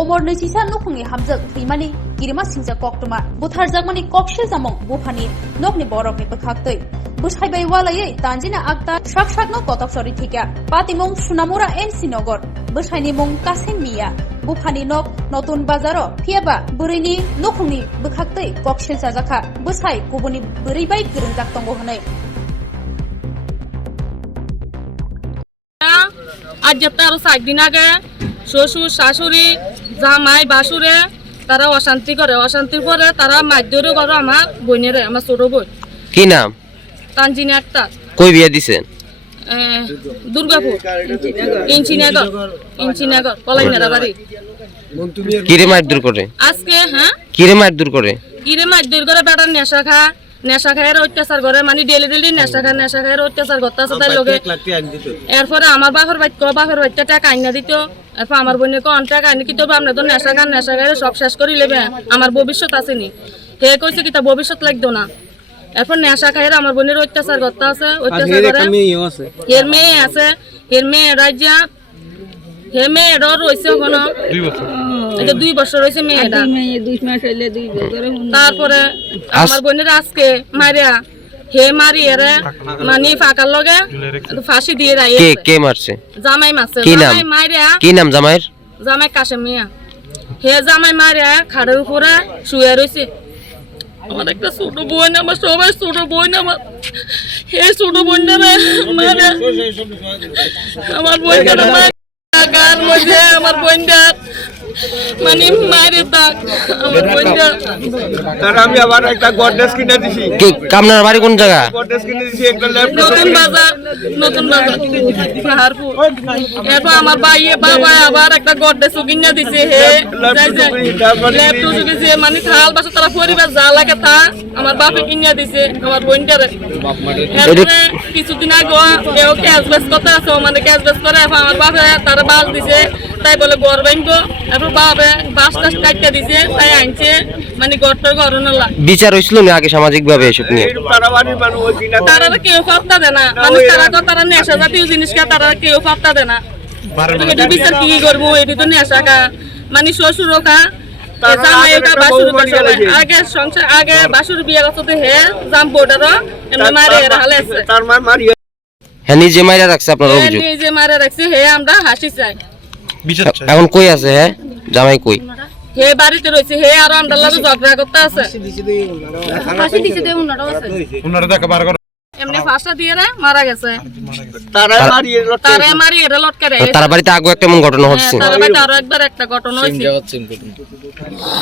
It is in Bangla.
Omor Nisisa Nukungi Hamzak Timani, Girima Sinsa Koktuma, Buthar Zamani Kokshil Zamong, Bufani, Nokni Borok Nipakakti. Bushai Walay, Tanjina Akta, Shakshak no Kotok Soritika, Patimong Sunamura and Sinogor, Bushani Mong Kasim Mia, Bufani Nok, Notun Bazaro, Piaba, Burini, Nukuni, Bukakti, Kokshil Sazaka, Bushai, Kubuni, Buribai, Gurunzak Tongohane. আজ তার 7 দিন আগে শ্বশুর শাশুড়ি জামাই বাসুরে তারা অশান্তি করে অশান্তির পরে তারা মাইদুরে করে আমার বোনেরে আমার ছোট বোন কি নাম তানজিনা একটা কই বিয়ে দিছেন দুর্গাপুর ইঞ্চিনগর কলাইনারা বাড়ি কিরে মাইদুর করে আজকে হ্যাঁ কিরে মাইদুর করে বেটার নেশা খায়ের অত্যাচার করে মানে ডেলি নেশা খায়ের অত্যাচার করতে আছে তাই লোকে এরপরে আমার বাপের বাচ্চা টাকা আইনা দিত এরপর আমার বোনের কোন টাকা আইনি কিন্তু আপনি তো নেশা খায়ের সব শেষ করে লেবে আমার ভবিষ্যৎ আসেনি হে কইছে কি তা ভবিষ্যৎ লাগতো না এরপর নেশা খায়ের আমার বোনের অত্যাচার করতে আছে অত্যাচার করে এর মেয়ে আছে এর মেয়ে রাজ্যা হে মেয়েরও রয়েছে ওখানে 2 বছর রয়েছে মেয়েটা তারপরে আমার বোনের আজকে মারিয়া হে মারি এরে মানে ফাঁকার লগে ফাঁসি দিয়ে রাই কে মারছে জামাই মারছে জামাই মারিয়া কি নাম জামাইয়ের জামাই কাশেম মিয়া হে জামাই মারিয়া খাড়ের উপরে শুয়ে রয়েছে আমার একটা ছোট বোন আমার সবাই ছোট বোন আমার হে ছোট বোনটা মারে আমার বোনটা আমার বোনটা মানে মায়ের দাগ আমার বোনটা আর আমি আবার একটা গডরেজ কিনে দিছি আপনার বাড়ি কোন জায়গা গডরেজ কিনে দিছি একটা ল্যাপটপ নতুন বাজার পাহাড়পুর এরপর আমার বাবা আবার একটা গডরেজ কিনে দিছে হে ল্যাপটপ কিনেছে মানে থাল বাসা তারা পরিবার যা লাগে তা আমার বাপে কিনে দিছে আমার বোনটারে এরপরে কিছুদিন আগে কেউ ক্যাশব্যাক করতে আছে মানে ক্যাশব্যাক করে আমার বাপে তারা বাস দিছে তাই বলে ঘর ভাঙবো এরপর বাবা বাস টাস কাটতে দিছে তাই আনছে মানে ঘরটার ঘর নলা বিচার হইছিল না আগে সামাজিক ভাবে এসব নিয়ে তারা কেউ পাত্তা দেয় না মানুষ তারা নেশা জাতীয় জিনিসকে তারা কেউ পাত্তা দেয় না এটা বিচার কি করবো এটি তো নেশা খা মানে শ্বশুর খা আগে সংসার আগে বাসুর বিয়ে করতে হে জাম বোর্ডারও এমনি মারে হালে আছে হ্যাঁ নিজে মাইরা রাখছে আপনার অভিযোগ নিজে মারে রাখছে হে আমরা হাসি চাই এখন কই আছে হ্যাঁ জামাই কই হে বাড়িতে রয়েছে হে আর আমরা লাগে ঝগড়া করতে আছে এমনি ফাঁসা দিয়ে মারা গেছে তারা মারি এরা লটকা রে তার বাড়িতে আগে একটা এমন ঘটনা হচ্ছে তার বাড়িতে আরো একবার একটা ঘটনা হয়েছে